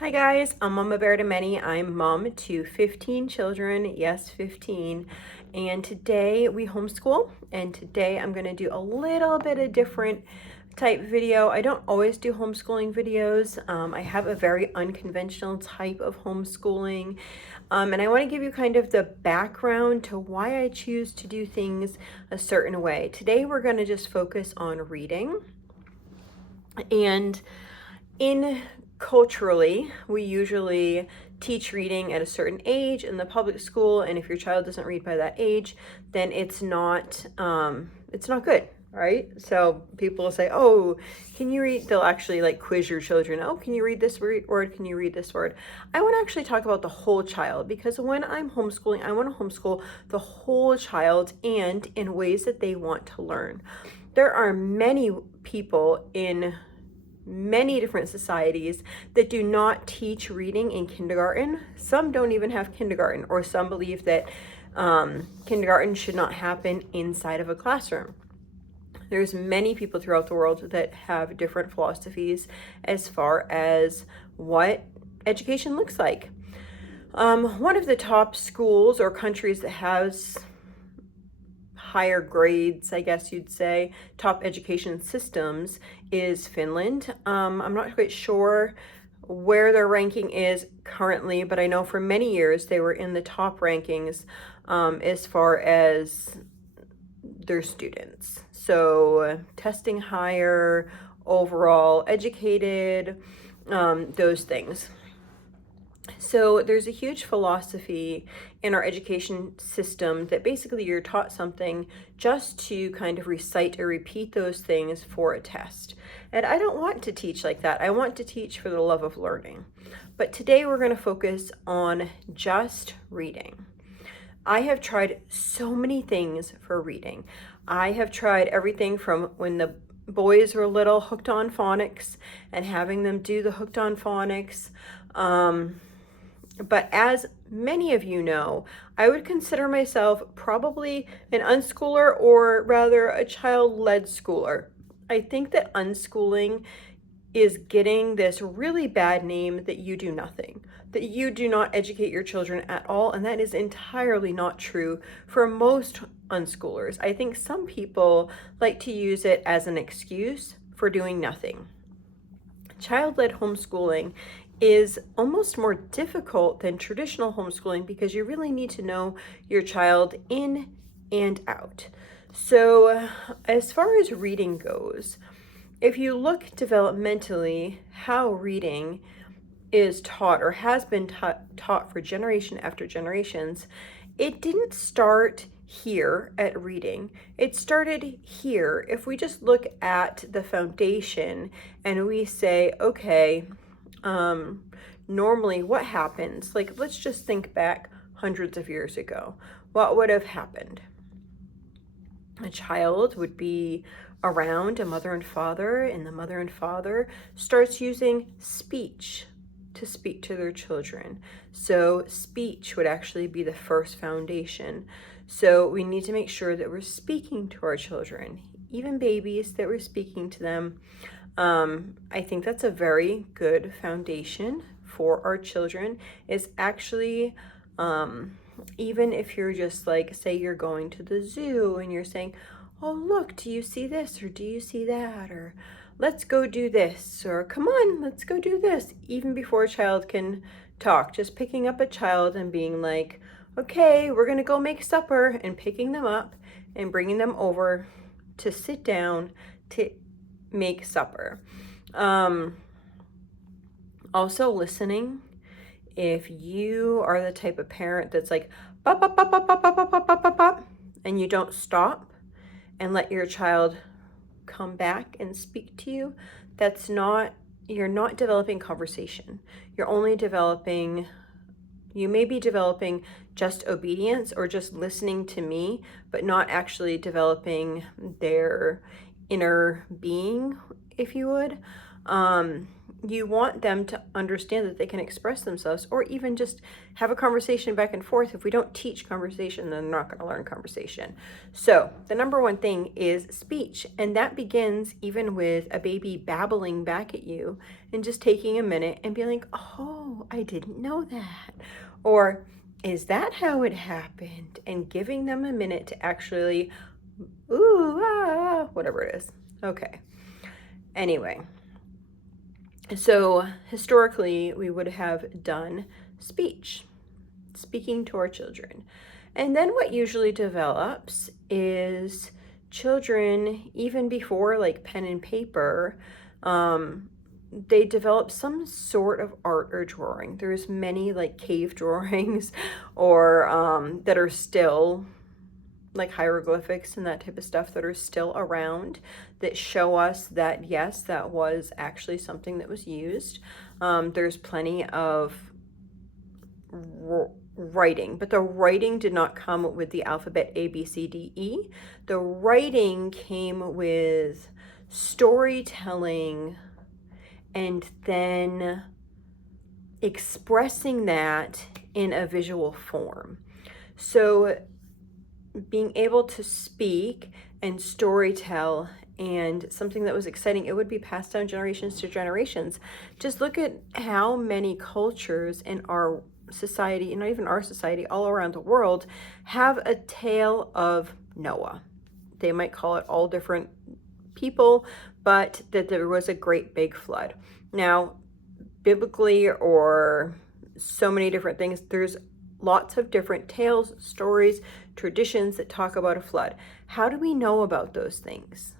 Hi guys, I'm Mama Bear to Many. I'm mom to 15 children, yes, 15. And today we homeschool, and today I'm going to do a little bit of different type video. I don't always do homeschooling videos. I have a very unconventional type of homeschooling. And I want to give you kind of the background to why I choose to do things a certain way. Today we're going to just focus on reading. And in culturally, we usually teach reading at a certain age in the public school, and if your child doesn't read by that age, then it's not good, right? So people will say, "Oh, can you read?" They'll actually like quiz your children. "Oh, can you read this word? Can you read this word?" I want to actually talk about the whole child, because when I'm homeschooling, I want to homeschool the whole child and in ways that they want to learn. There are many people in many different societies that do not teach reading in kindergarten. Some don't even have kindergarten, or some believe that kindergarten should not happen inside of a classroom. There's many people throughout the world that have different philosophies as far as what education looks like. One of the top schools or countries that has higher grades, I guess you'd say, top education systems is Finland. I'm not quite sure where their ranking is currently, but I know for many years they were in the top rankings as far as their students. So testing higher, overall educated, those things. So there's a huge philosophy in our education system that basically you're taught something just to kind of recite or repeat those things for a test. And I don't want to teach like that. I want to teach for the love of learning. But today we're going to focus on just reading. I have tried so many things for reading. I have tried everything from when the boys were little, hooked on phonics, and having them do the hooked on phonics. But as many of you know, I would consider myself probably an unschooler, or rather a child-led schooler. I think that unschooling is getting this really bad name that you do nothing, that you do not educate your children at all, and that is entirely not true for most unschoolers. I think some people like to use it as an excuse for doing nothing. Child-led homeschooling is almost more difficult than traditional homeschooling because you really need to know your child in and out. So as far as reading goes, if you look developmentally how reading is taught or has been taught for generation after generations, it didn't start here at reading. It started here. If we just look at the foundation and we say, okay, normally what happens? Like, let's just think back hundreds of years ago. What would have happened? A child would be around a mother and father, and the mother and father starts using speech to speak to their children. So speech would actually be the first foundation. So we need to make sure that we're speaking to our children, even babies, that we're speaking to them. I think that's a very good foundation for our children, is actually, even if you're just like, say you're going to the zoo and you're saying, "Oh, look, do you see this? Or do you see that? Or let's go do this. Or come on, let's go do this." Even before a child can talk, just picking up a child and being like, "Okay, we're going to go make supper," and picking them up and bringing them over to sit down to make supper. Also listening. If you are the type of parent that's like, "Bop, bop, bop, bop, bop, bop, bop, bop, bop, bop, bop," and you don't stop and let your child come back and speak to you, you're not developing conversation. You're only developing, you may be developing just obedience or just listening to me, but not actually developing their inner being, if you would. you want them to understand that they can express themselves, or even just have a conversation back and forth. If we don't teach conversation, then they're not going to learn conversation. So the number one thing is speech. And that begins even with a baby babbling back at you and just taking a minute and being like, oh, I didn't know that. Or, is that how it happened? And giving them a minute to actually, ooh, ah, whatever it is. Okay. Anyway. So historically, we would have done speech, speaking to our children. And then what usually develops is children, even before like pen and paper, they develop some sort of art or drawing. There's many like cave drawings or that are still like hieroglyphics and that type of stuff that are still around that show us that yes, that was actually something that was used. There's plenty of writing, but the writing did not come with the alphabet A, B, C, D, E. The writing came with storytelling and then expressing that in a visual form. So being able to speak and storytell, and something that was exciting, it would be passed down generations to generations. Just look at how many cultures in our society, and not even our society, all around the world, have a tale of Noah. They might call it all different people, but that there was a great big flood. Now, biblically, or so many different things, there's lots of different tales, stories, traditions that talk about a flood. How do we know about those things?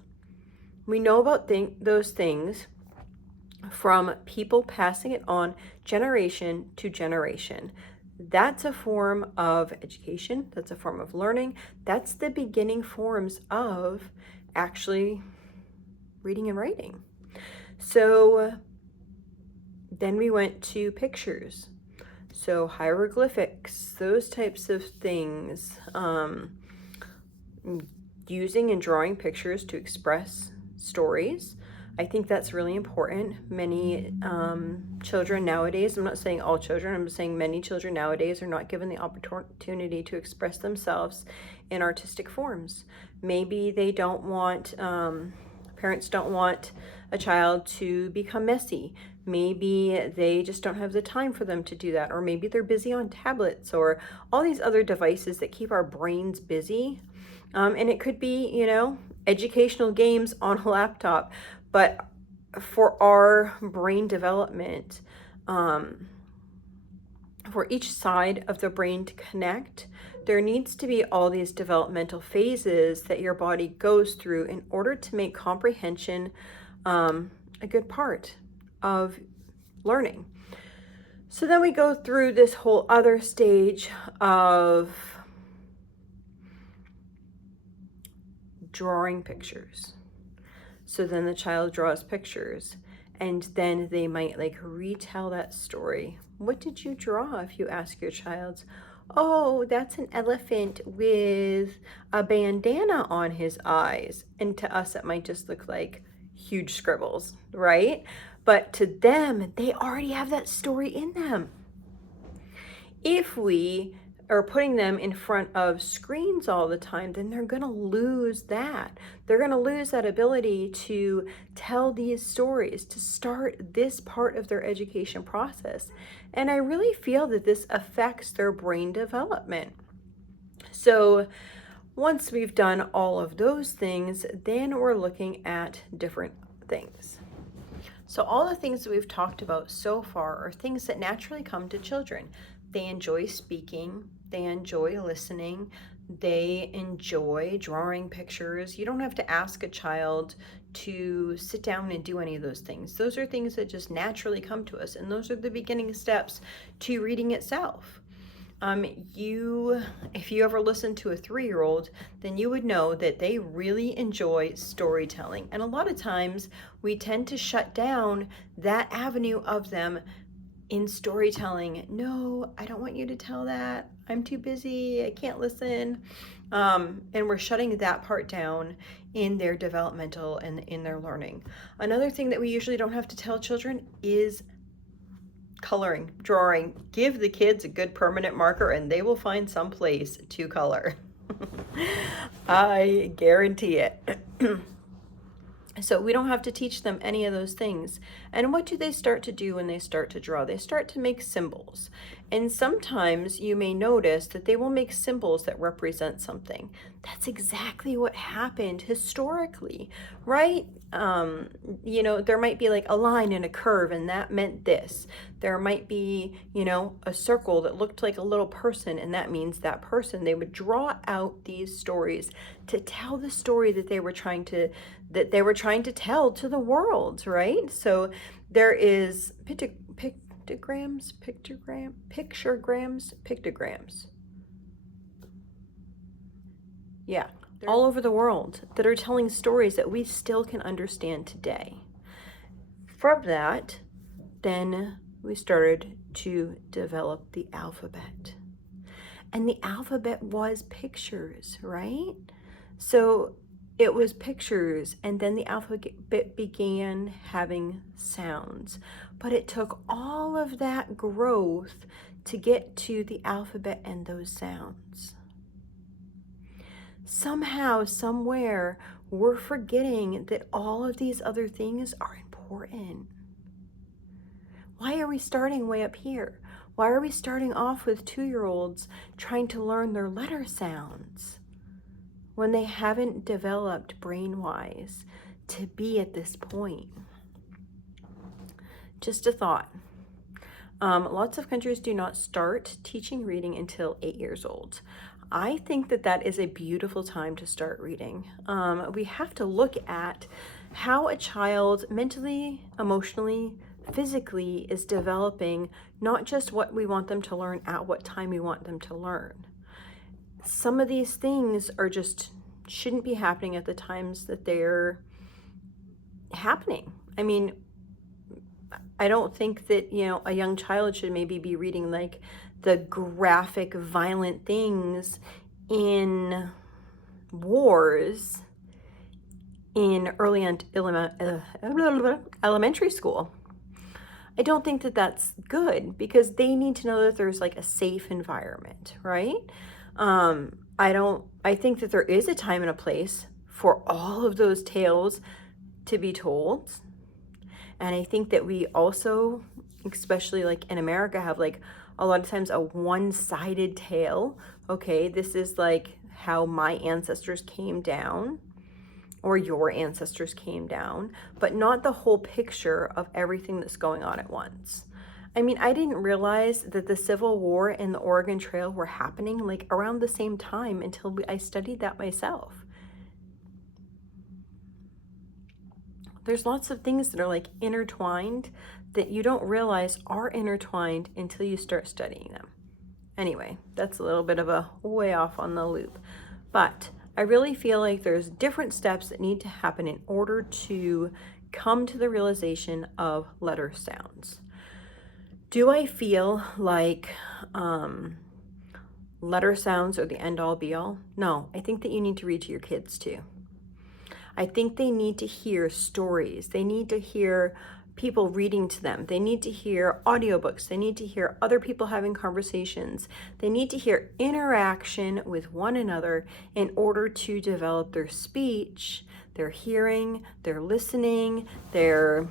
We know about those things from people passing it on generation to generation. That's a form of education. That's a form of learning. That's the beginning forms of actually reading and writing. So then we went to pictures. So hieroglyphics, those types of things, using and drawing pictures to express stories. I think that's really important. Many children nowadays, I'm not saying all children, I'm saying many children nowadays are not given the opportunity to express themselves in artistic forms. Maybe they don't want, parents don't want a child to become messy. Maybe they just don't have the time for them to do that, or maybe they're busy on tablets or all these other devices that keep our brains busy. And it could be, educational games on a laptop, but for our brain development, for each side of the brain to connect, there needs to be all these developmental phases that your body goes through in order to make comprehension a good part of learning. So then we go through this whole other stage of drawing pictures. So then the child draws pictures, and then they might like retell that story. What did you draw? If you ask your child, oh, that's an elephant with a bandana on his eyes. And to us, it might just look like huge scribbles, right? But to them, they already have that story in them. If we are putting them in front of screens all the time, then they're going to lose that. They're going to lose that ability to tell these stories, to start this part of their education process. And I really feel that this affects their brain development. So once we've done all of those things, then we're looking at different things. So all the things that we've talked about so far are things that naturally come to children. They enjoy speaking, they enjoy listening, they enjoy drawing pictures. You don't have to ask a child to sit down and do any of those things. Those are things that just naturally come to us, and those are the beginning steps to reading itself. If you ever listen to a 3-year-old, then you would know that they really enjoy storytelling. And a lot of times we tend to shut down that avenue of them in storytelling. No, I don't want you to tell that. I'm too busy. I can't listen. And we're shutting that part down in their developmental and in their learning. Another thing that we usually don't have to tell children is coloring, drawing. Give the kids a good permanent marker and they will find some place to color. I guarantee it. So we don't have to teach them any of those things. And what do they start to do when they start to draw? They start to make symbols. And sometimes you may notice that they will make symbols that represent something. That's exactly what happened historically, right? There might be like a line and a curve, and that meant this. There might be, a circle that looked like a little person, and that means that person. They would draw out these stories to tell the story that they were trying to tell to the world, right? So there is pictograms. Yeah, all over the world that are telling stories that we still can understand today. From that, then we started to develop the alphabet. And the alphabet was pictures, right? So it was pictures, and then the alphabet began having sounds. But it took all of that growth to get to the alphabet and those sounds. Somehow, somewhere, we're forgetting that all of these other things are important. Why are we starting way up here? Why are we starting off with 2-year-olds trying to learn their letter sounds when they haven't developed brain-wise to be at this point? Just a thought. Lots of countries do not start teaching reading until 8 years old. I think that is a beautiful time to start reading. We have to look at how a child mentally, emotionally, physically is developing, not just what we want them to learn at what time we want them to learn. Some of these things shouldn't be happening at the times that they're happening. I mean, I don't think that, a young child should maybe be reading like the graphic, violent things in wars in early elementary school. I don't think that that's good, because they need to know that there's like a safe environment, right? I think that there is a time and a place for all of those tales to be told. And I think that we also, especially like in America, have like a lot of times a one-sided tale. Okay, this is like how my ancestors came down, or your ancestors came down, but not the whole picture of everything that's going on at once. I mean, I didn't realize that the Civil War and the Oregon Trail were happening like around the same time until I studied that myself. There's lots of things that are like intertwined that you don't realize are intertwined until you start studying them. Anyway, that's a little bit of a way off on the loop. But I really feel like there's different steps that need to happen in order to come to the realization of letter sounds. Do I feel like letter sounds are the end-all be-all? No, I think that you need to read to your kids too. I think they need to hear stories. They need to hear people reading to them. They need to hear audiobooks. They need to hear other people having conversations. They need to hear interaction with one another in order to develop their speech, their hearing, their listening, their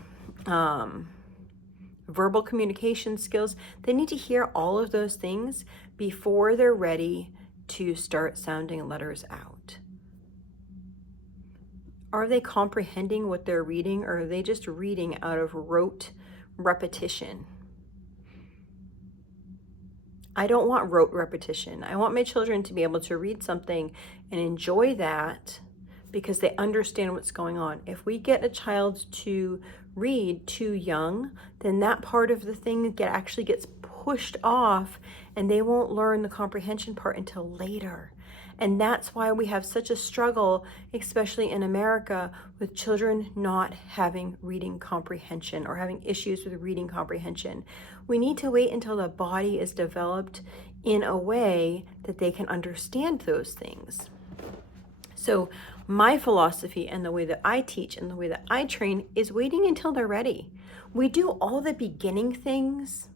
verbal communication skills. They need to hear all of those things before they're ready to start sounding letters out. Are they comprehending what they're reading, or are they just reading out of rote repetition? I don't want rote repetition. I want my children to be able to read something and enjoy that because they understand what's going on. If we get a child to read too young, then that part of the thing actually gets pushed off, and they won't learn the comprehension part until later. And that's why we have such a struggle, especially in America, with children not having reading comprehension or having issues with reading comprehension. We need to wait until the body is developed in a way that they can understand those things. So my philosophy and the way that I teach and the way that I train is waiting until they're ready. We do all the beginning things.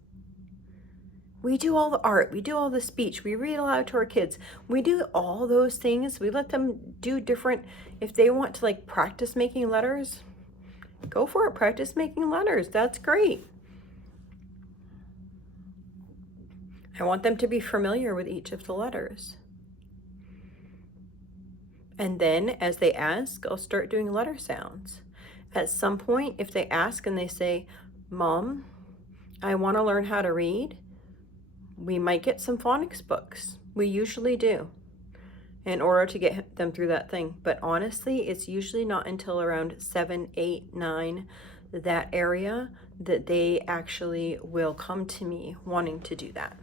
We do all the art, we do all the speech, we read aloud to our kids. We do all those things. We let them do different, if they want to like practice making letters, go for it, practice making letters. That's great. I want them to be familiar with each of the letters. And then as they ask, I'll start doing letter sounds. At some point, if they ask and they say, Mom, I want to learn how to read, we might get some phonics books. We usually do in order to get them through that thing. But honestly, it's usually not until around 7, 8, 9, that area, that they actually will come to me wanting to do that.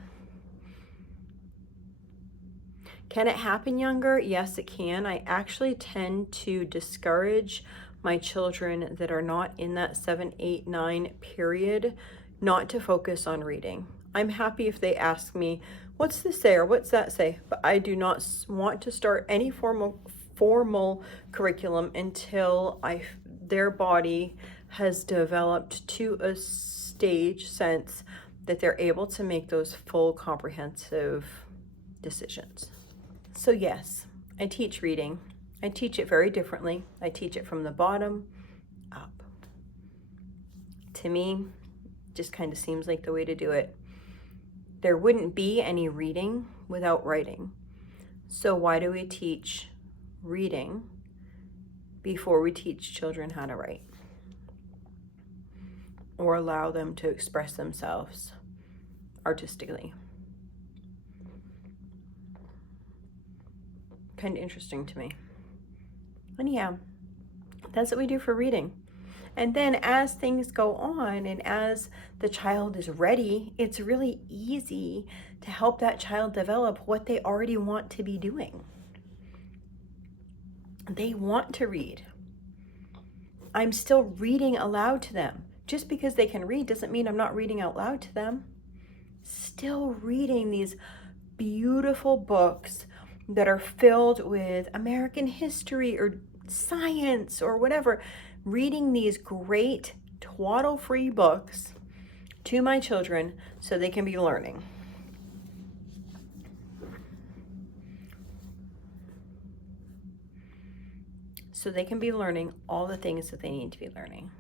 Can it happen younger? Yes, it can. I actually tend to discourage my children that are not in that 7, 8, 9 period not to focus on reading. I'm happy if they ask me, what's this say or what's that say? But I do not want to start any formal curriculum until their body has developed to a stage sense that they're able to make those full comprehensive decisions. So yes, I teach reading. I teach it very differently. I teach it from the bottom up. To me, just kind of seems like the way to do it. There wouldn't be any reading without writing. So why do we teach reading before we teach children how to write? Or allow them to express themselves artistically? Kind of interesting to me. Anyhow, that's what we do for reading. And then as things go on and as the child is ready, it's really easy to help that child develop what they already want to be doing. They want to read. I'm still reading aloud to them. Just because they can read doesn't mean I'm not reading out loud to them. Still reading these beautiful books that are filled with American history or science or whatever. Reading these great twaddle-free books to my children so they can be learning. So they can be learning all the things that they need to be learning.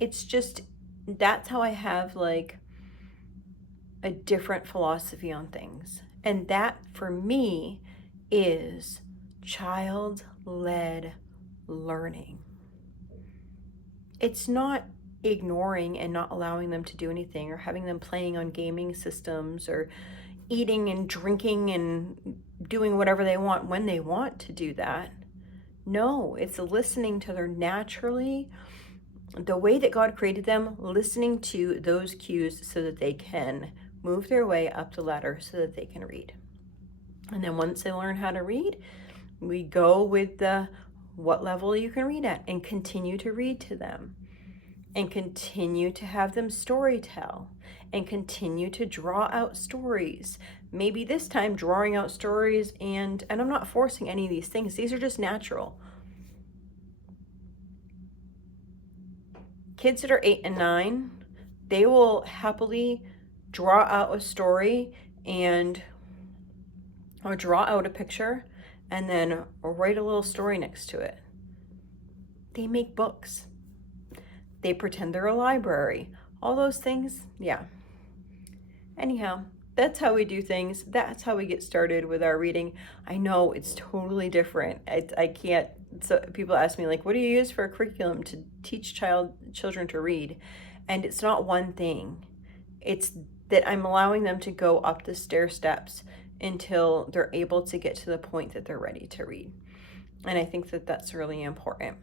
It's just, that's how I have like a different philosophy on things. And that for me is child-led learning. It's not ignoring and not allowing them to do anything or having them playing on gaming systems or eating and drinking and doing whatever they want when they want to do that. No, it's listening to their naturally, the way that God created them, listening to those cues so that they can move their way up the ladder so that they can read. And then once they learn how to read, we go with the what level you can read at and continue to read to them and continue to have them story tell and continue to draw out stories. Maybe this time drawing out stories and I'm not forcing any of these things. These are just natural. Kids that are 8 and 9, they will happily draw out a story or draw out a picture and then write a little story next to it. They make books. They pretend they're a library. All those things, yeah. Anyhow, that's how we do things. That's how we get started with our reading. I know it's totally different. I can't, so people ask me like, what do you use for a curriculum to teach children to read? And it's not one thing. It's that I'm allowing them to go up the stair steps until they're able to get to the point that they're ready to read. And I think that that's really important.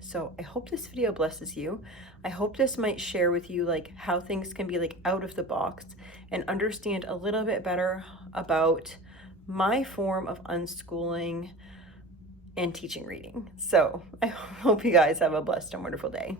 So I hope this video blesses you. I hope this might share with you like how things can be like out of the box and understand a little bit better about my form of unschooling and teaching reading. So I hope you guys have a blessed and wonderful day.